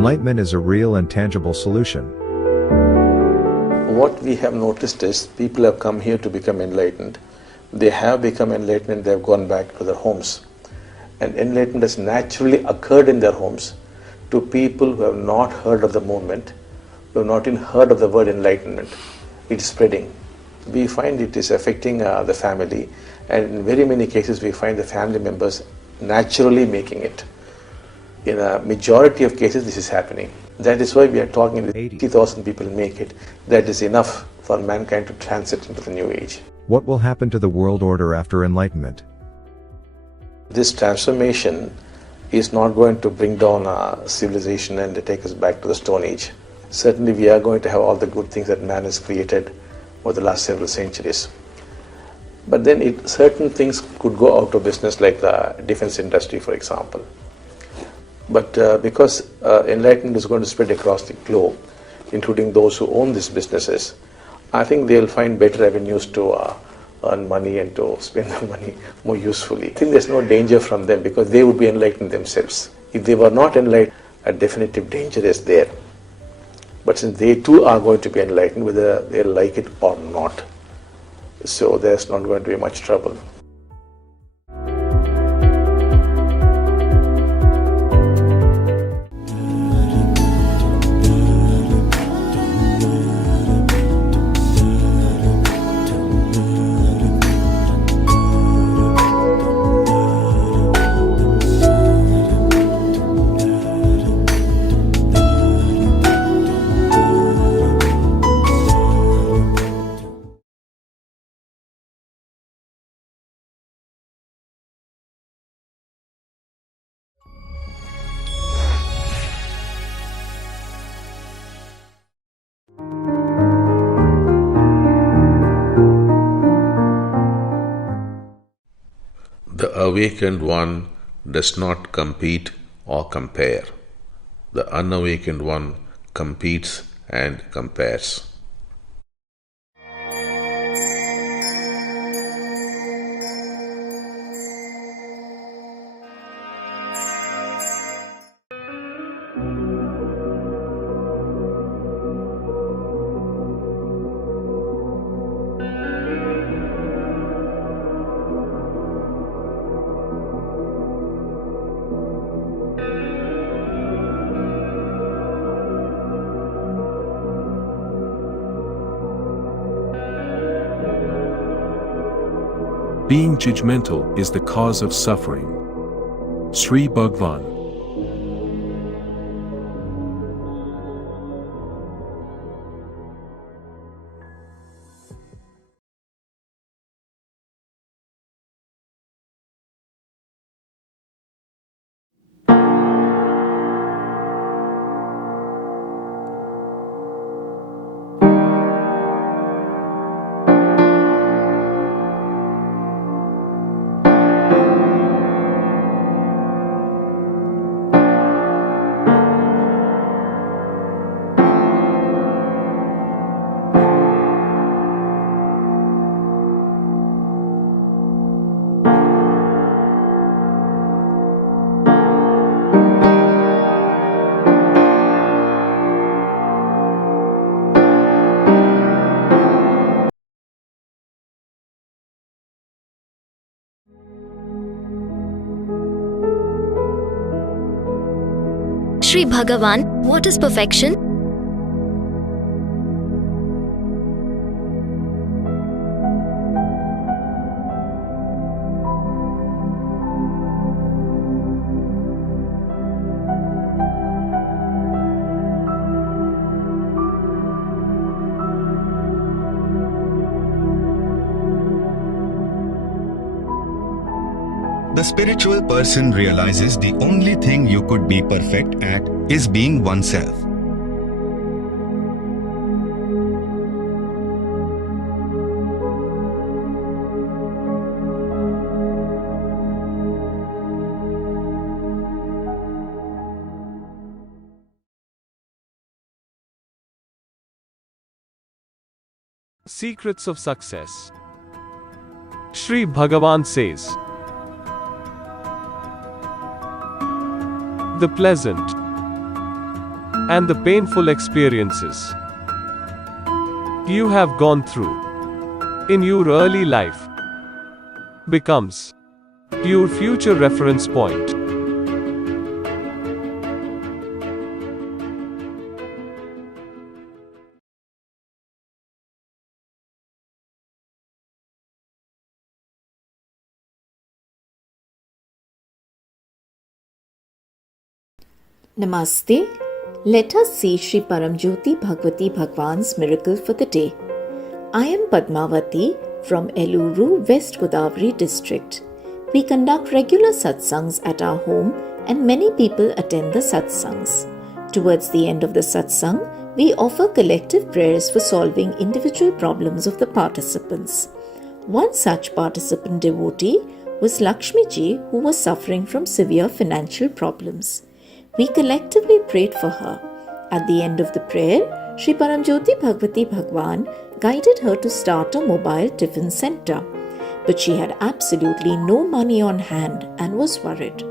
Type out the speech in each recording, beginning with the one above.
Enlightenment is a real and tangible solution. What we have noticed is people have come here to become enlightened. They have become enlightened and they have gone back to their homes. And enlightenment has naturally occurred in their homes to people who have not heard of the movement, who have not even heard of the word enlightenment. It is spreading. We find it is affecting the family, and in very many cases we find the family members naturally making it. In a majority of cases this is happening. That is why we are talking that 80,000 people make it. That is enough for mankind to transit into the new age. What will happen to the world order after enlightenment? This transformation is not going to bring down a civilization and take us back to the Stone Age. Certainly we are going to have all the good things that man has created over the last several centuries. But then certain things could go out of business, like the defense industry, for example. But because enlightenment is going to spread across the globe, including those who own these businesses, I think they'll find better avenues to earn money and to spend the money more usefully. I think there's no danger from them because they would be enlightened themselves. If they were not enlightened, a definitive danger is there. But since they too are going to be enlightened, whether they like it or not, so there's not going to be much trouble. The awakened one does not compete or compare. The unawakened one competes and compares. Being judgmental is the cause of suffering. Sri Bhagwan. Shri Bhagavan, what is perfection? The spiritual person realizes the only thing you could be perfect at is being oneself. Secrets of Success. Secrets of Success. Shri Bhagavan says, the pleasant, and the painful experiences you have gone through in your early life becomes your future reference point. Namaste. Let us see Sri Paramjyoti Bhagavati Bhagwan's miracle for the day. I am Padmavati from Eluru, West Godavari district. We conduct regular satsangs at our home and many people attend the satsangs. Towards the end of the satsang, we offer collective prayers for solving individual problems of the participants. One such participant devotee was Lakshmi ji, who was suffering from severe financial problems. We collectively prayed for her. At the end of the prayer, Sri Paramjyoti Bhagavati Bhagwan guided her to start a mobile tiffin center. But she had absolutely no money on hand and was worried.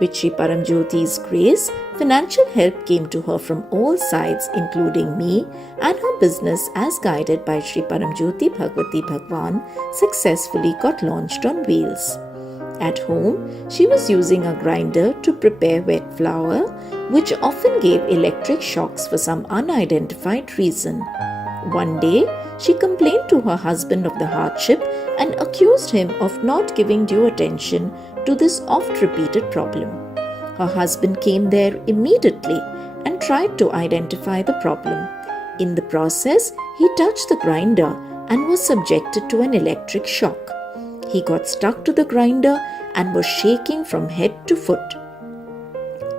With Sri Paramjyoti's grace, financial help came to her from all sides, including me, and her business, as guided by Sri Paramjyoti Bhagavati Bhagwan, successfully got launched on wheels. At home, she was using a grinder to prepare wet flour, which often gave electric shocks for some unidentified reason. One day, she complained to her husband of the hardship and accused him of not giving due attention to this oft-repeated problem. Her husband came there immediately and tried to identify the problem. In the process, he touched the grinder and was subjected to an electric shock. He got stuck to the grinder and was shaking from head to foot.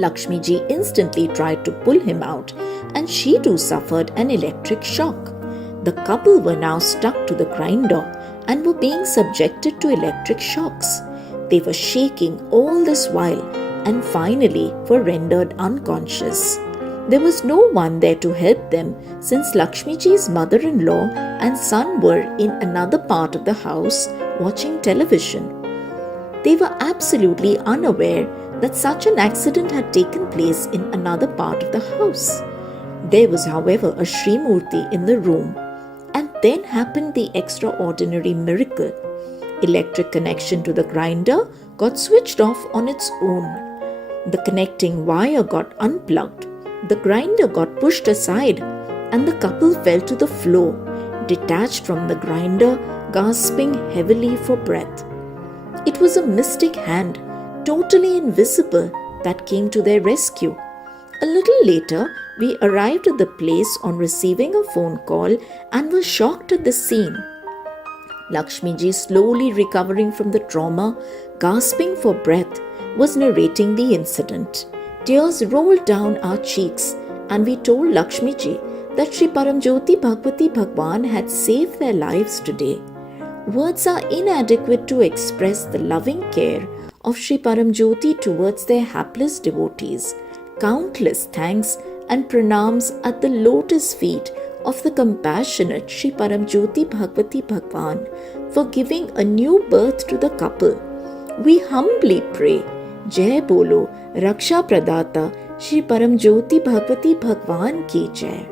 Lakshmi ji instantly tried to pull him out, and she too suffered an electric shock. The couple were now stuck to the grinder and were being subjected to electric shocks. They were shaking all this while and finally were rendered unconscious. There was no one there to help them, since Lakshmi ji's mother-in-law and son were in another part of the house watching television. They were absolutely unaware that such an accident had taken place in another part of the house. There was, however, a Sri Murti in the room, and then happened the extraordinary miracle. Electric connection to the grinder got switched off on its own. The connecting wire got unplugged. The grinder got pushed aside, and the couple fell to the floor, detached from the grinder, gasping heavily for breath. It was a mystic hand, totally invisible, that came to their rescue. A little later, we arrived at the place on receiving a phone call and were shocked at the scene. Lakshmi ji, slowly recovering from the trauma, gasping for breath, was narrating the incident. Tears rolled down our cheeks, and we told Lakshmi ji that Sri Paramjyoti Bhagavati Bhagwan had saved their lives today. Words are inadequate to express the loving care of Sri Paramjyoti towards their hapless devotees. Countless thanks and pranams at the lotus feet of the compassionate Sri Paramjyoti Bhagavati Bhagwan for giving a new birth to the couple. We humbly pray, Jai Bolo, Raksha Pradata, Shri Paramjyoti Bhagavati Bhagwan ki Jai.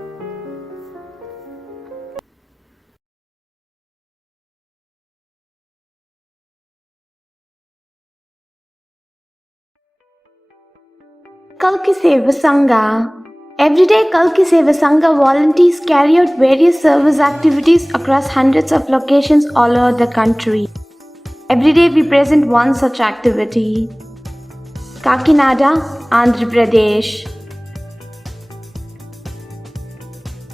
Kalki Seva Sangha. Everyday Kalki Seva Sangha volunteers carry out various service activities across hundreds of locations all over the country. Every day we present one such activity. Kakinada, Andhra Pradesh.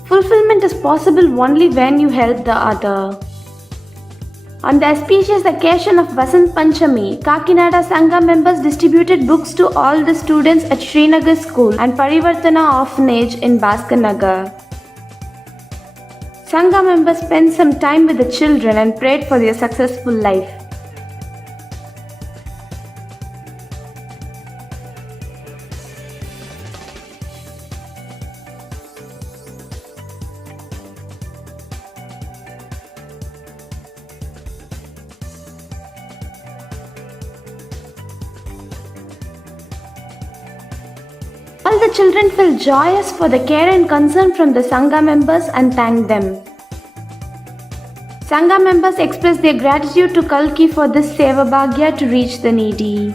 Fulfillment is possible only when you help the other. On the auspicious occasion of Vasant Panchami, Kakinada Sangha members distributed books to all the students at Srinagar School and Parivartana Orphanage in Bhaskar. Sangha members spent some time with the children and prayed for their successful life. All the children feel joyous for the care and concern from the Sangha members and thank them. Sangha members express their gratitude to Kalki for this Seva Bhagya to reach the needy.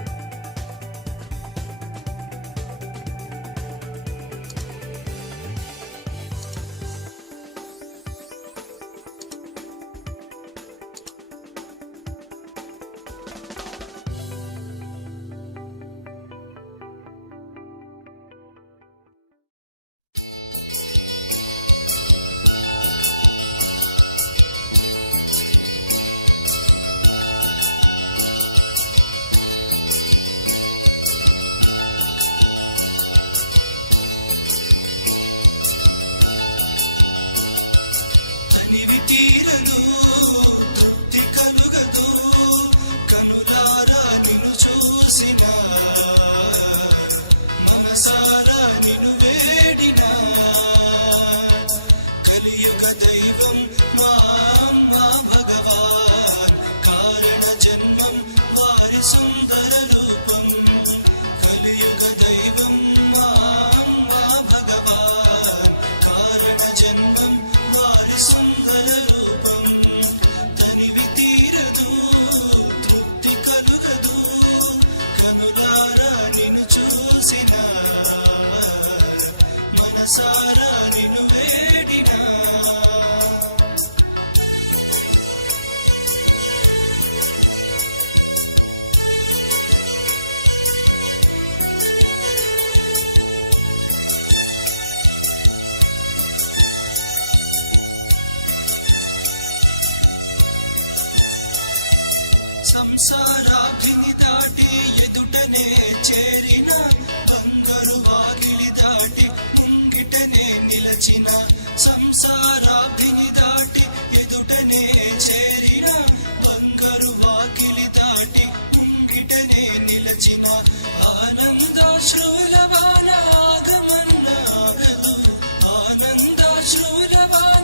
తనివి తీరదు తృప్తి కలుగదు కనులారా నిన్ను చూసిన మనసారా నిన్ను వేడినా కలియుగ దైవం మా అమ్మ భగవాన్ కారణ జన్మం వారి సుందర రూపం కలియుగ దైవం మా అమ్మ భగవాన్ కారణ జన్మం వారి సుందర రూపం తనివి తీరదు తృప్తి కలుగదు కనులారా నిన్ను చూసిన మనసారా నిన్ను వేడినా సంసారాభిని దాటి ఎదుటనే చేరిన బంగారు వాకిలి దాటి ముంగిటనే నిలచిన సంసారాభిని దాటి ఎదుటనే చేరిన బంగారు వాకిలి దాటి ముంగిటనే నిలచిన ఆనందాశ్రువుల వాన ఆగమన్నాగదు ఆనందాశ్రువుల వాన